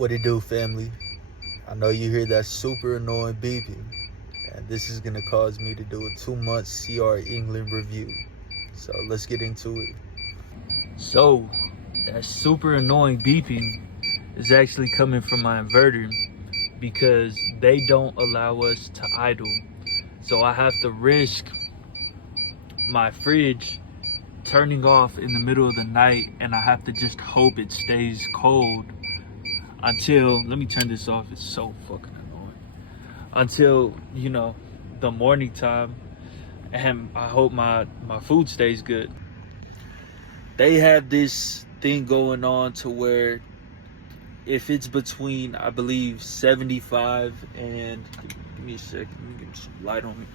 What it do, family? I know you hear that super annoying beeping, and this is gonna cause me to do a 2-month CR England review. So let's get into it. So, that super annoying beeping is actually coming from my inverter because they don't allow us to idle. So I have to risk my fridge turning off in the middle of the night, and I have to just hope it stays cold until, let me turn this off, it's so fucking annoying, until, the morning time, and I hope my food stays good. They have this thing going on to where if it's between, I believe, 75 and, give me a second, let me get some light on me.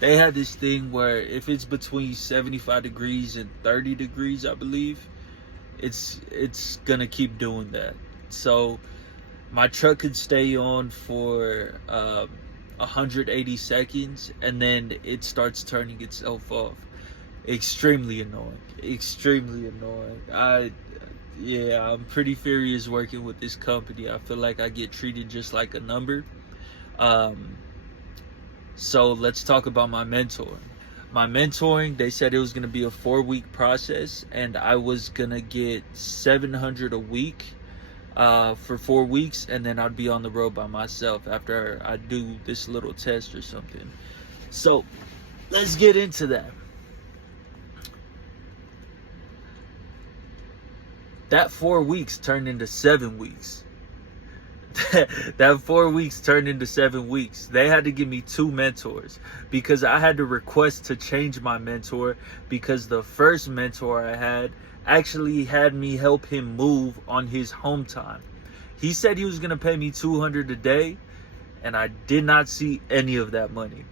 They have this thing where if it's between 75 degrees and 30 degrees, I believe, it's gonna keep doing that. So my truck could stay on for 180 seconds, and then it starts turning itself off. Extremely annoying. I'm pretty furious working with this company. I feel like I get treated just like a number. So let's talk about my mentoring. My mentoring, they said it was going to be a 4-week process, and I was going to get $700 a week for 4 weeks, and then I'd be on the road by myself after I do this little test or something. So let's get into that. That 4 weeks turned into 7 weeks. That 4 weeks turned into 7 weeks. They had to give me 2 mentors because I had to request to change my mentor because the first mentor I had actually had me help him move on his home time. He said he was going to pay me $200 a day, and I did not see any of that money.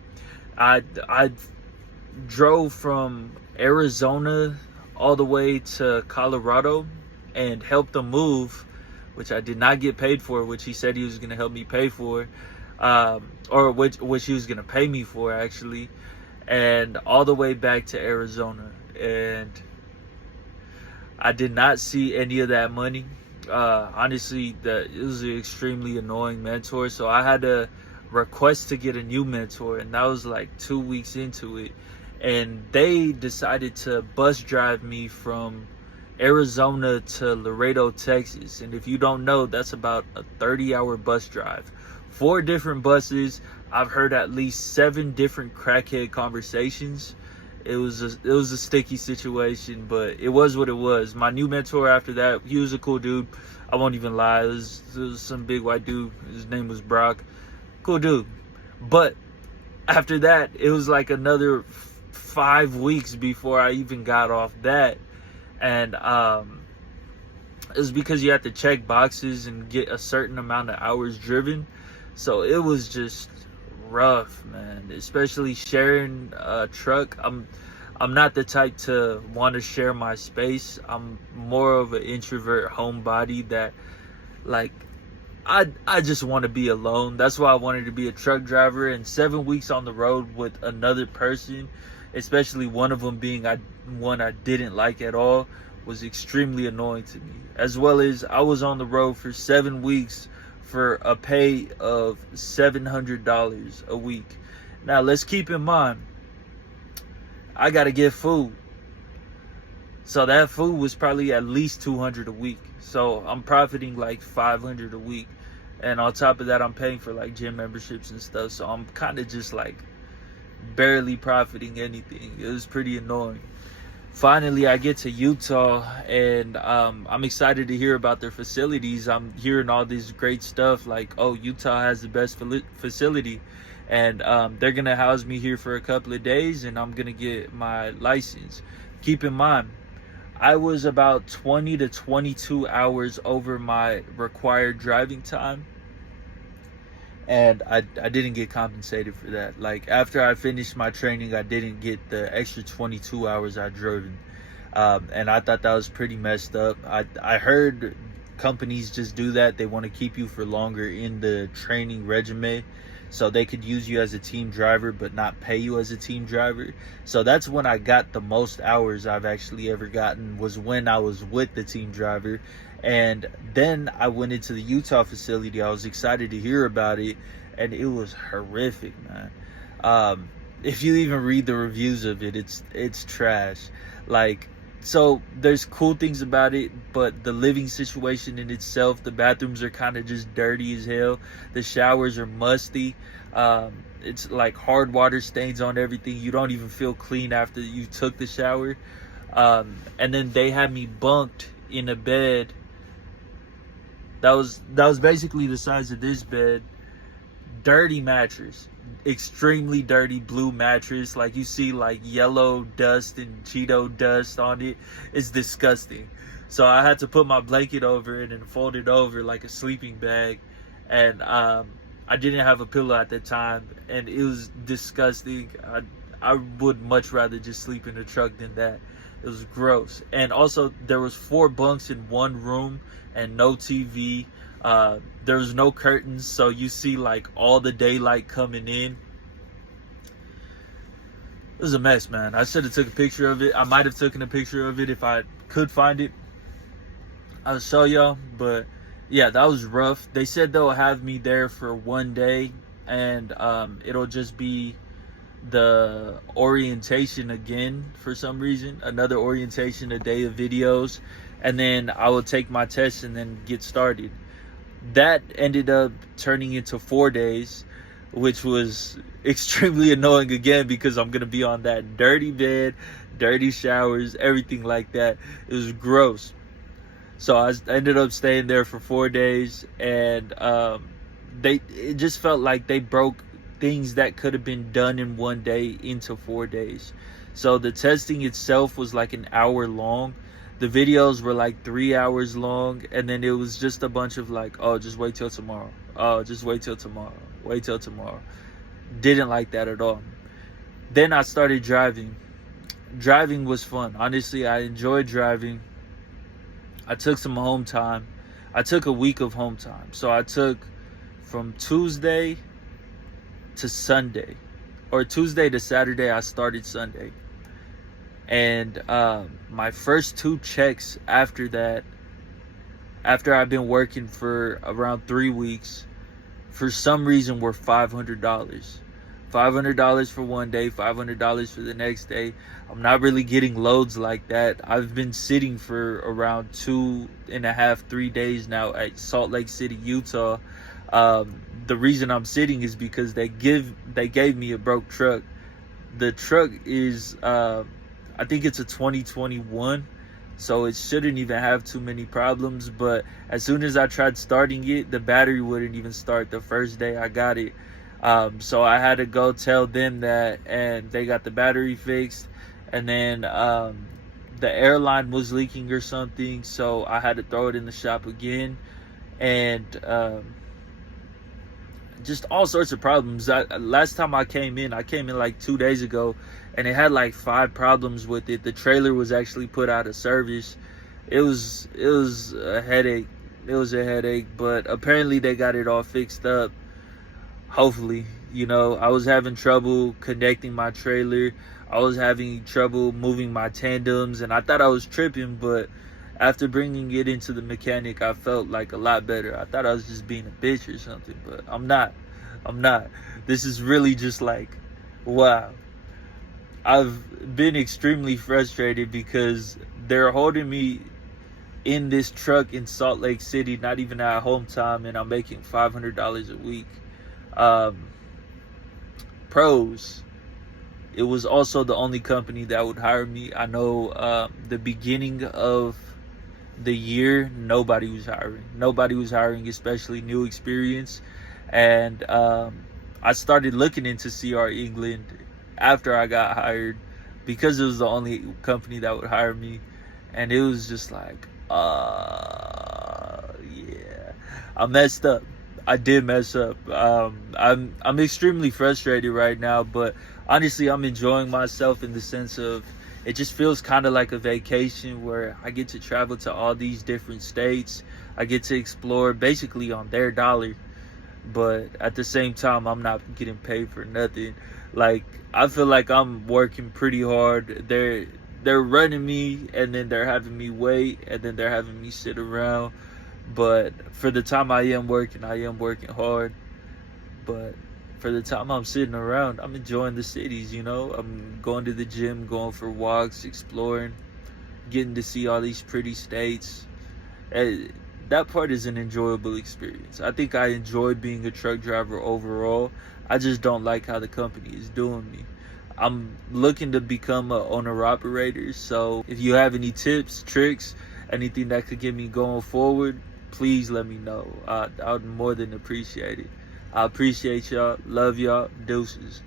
I drove from Arizona all the way to Colorado and helped him move, which I did not get paid for, which he said he was going to help me pay for, or which he was going to pay me for, actually, and all the way back to Arizona. And I did not see any of that money. Honestly, it was an extremely annoying mentor, so I had to request to get a new mentor, and that was like 2 weeks into it. And they decided to bus drive me from Arizona to Laredo, Texas. And if you don't know, that's about a 30-hour bus drive. 4 different buses. I've heard at least 7 different crackhead conversations. It was a sticky situation, but it was what it was. My new mentor after that, he was a cool dude. I won't even lie. It was some big white dude. His name was Brock. Cool dude. But after that, it was like another 5 weeks before I even got off that. And it was because you have to check boxes and get a certain amount of hours driven. So it was just rough, man, especially sharing a truck. I'm not the type to want to share my space. I'm more of an introvert homebody that, like, I just want to be alone. That's why I wanted to be a truck driver. And 7 weeks on the road with another person, especially one of them being one I didn't like at all, was extremely annoying to me. As well as I was on the road for 7 weeks for a pay of $700 a week. Now let's keep in mind, I gotta get food. So that food was probably at least $200 a week. So I'm profiting like $500 a week. And on top of that, I'm paying for like gym memberships and stuff. So I'm kind of just like barely profiting anything. It was pretty annoying. Finally, I get to Utah, and I'm excited to hear about their facilities. I'm hearing all this great stuff like, oh, Utah has the best facility, and they're going to house me here for a couple of days, and I'm going to get my license. Keep in mind, I was about 20 to 22 hours over my required driving time, and I didn't get compensated for that. Like, after I finished my training, I didn't get the extra 22 hours I drove. And I thought that was pretty messed up. I heard companies just do that. They want to keep you for longer in the training regimen, so they could use you as a team driver but not pay you as a team driver. So that's when I got the most hours I've actually ever gotten, was when I was with the team driver. And then I went into the Utah facility. I was excited to hear about it, and it was horrific, man. If you even read the reviews of it, it's trash. Like, so there's cool things about it, but the living situation in itself, the bathrooms are kind of just dirty as hell. The showers are musty. It's like hard water stains on everything. You don't even feel clean after you took the shower. And then they had me bunked in a bed that was basically the size of this bed. Dirty mattress, extremely dirty blue mattress. Like, you see like yellow dust and Cheeto dust on it. It's disgusting. So I had to put my blanket over it and fold it over like a sleeping bag. And I didn't have a pillow at the time, and it was disgusting. I would much rather just sleep in the truck than that. It was gross. And also, there was 4 bunks in one room and no TV. There was no curtains, so you see like all the daylight coming in. It was a mess, man. I should have took a picture of it. I might have taken a picture of it if I could find it. I'll show y'all. But yeah, that was rough. They said they'll have me there for 1 day, and it'll just be the orientation again for some reason. Another orientation, a day of videos, and then I will take my test and then get started. That ended up turning into 4 days, which was extremely annoying again, because I'm gonna be on that dirty bed, dirty showers, everything like that. It was gross. So I ended up staying there for 4 days, and it just felt like they broke things that could have been done in 1 day into 4 days. So the testing itself was like an hour long. The videos were like 3 hours long, and then it was just a bunch of like, oh, just wait till tomorrow. Oh, just wait till tomorrow. Wait till tomorrow. Didn't like that at all. Then I started driving. Driving was fun. Honestly, I enjoyed driving. I took some home time. I took a week of home time. So I took from Tuesday to Sunday, or Tuesday to Saturday. I started Sunday. And my first 2 checks after that, after I've been working for around 3 weeks, for some reason were $500. $500 for 1 day, $500 for the next day. I'm not really getting loads like that. I've been sitting for around 2.5, 3 days now at Salt Lake City, Utah. The reason I'm sitting is because they gave me a broke truck. The truck is I think it's a 2021, so it shouldn't even have too many problems. But as soon as I tried starting it, the battery wouldn't even start the first day I got it. So I had to go tell them that, and they got the battery fixed. And then the airline was leaking or something, so I had to throw it in the shop again. And just all sorts of problems. Last time I came in like 2 days ago, and it had like 5 problems with it. The trailer was actually put out of service. It was a headache. It was a headache, but apparently they got it all fixed up. Hopefully, I was having trouble connecting my trailer. I was having trouble moving my tandems, and I thought I was tripping, but after bringing it into the mechanic, I felt like a lot better. I thought I was just being a bitch or something, but I'm not. This is really just like, wow. I've been extremely frustrated because they're holding me in this truck in Salt Lake City, not even at home time, and I'm making $500 a week. Pros, it was also the only company that would hire me. I know the beginning of the year, nobody was hiring, especially new experience. And I started looking into CR England after I got hired, because it was the only company that would hire me. And it was just like, yeah, I messed up. I did mess up. I'm extremely frustrated right now, but honestly, I'm enjoying myself in the sense of, it just feels kind of like a vacation where I get to travel to all these different states. I get to explore basically on their dollar, but at the same time, I'm not getting paid for nothing. Like, I feel like I'm working pretty hard. they're running me, and then they're having me wait, and then they're having me sit around. But for the time I am working hard. But for the time I'm sitting around, I'm enjoying the cities, you know. I'm going to the gym, going for walks, exploring, getting to see all these pretty states. That part is an enjoyable experience. I think I enjoy being a truck driver overall. I just don't like how the company is doing me. I'm looking to become a owner-operator, so if you have any tips, tricks, anything that could get me going forward, please let me know. I'd more than appreciate it. I appreciate y'all. Love y'all. Deuces.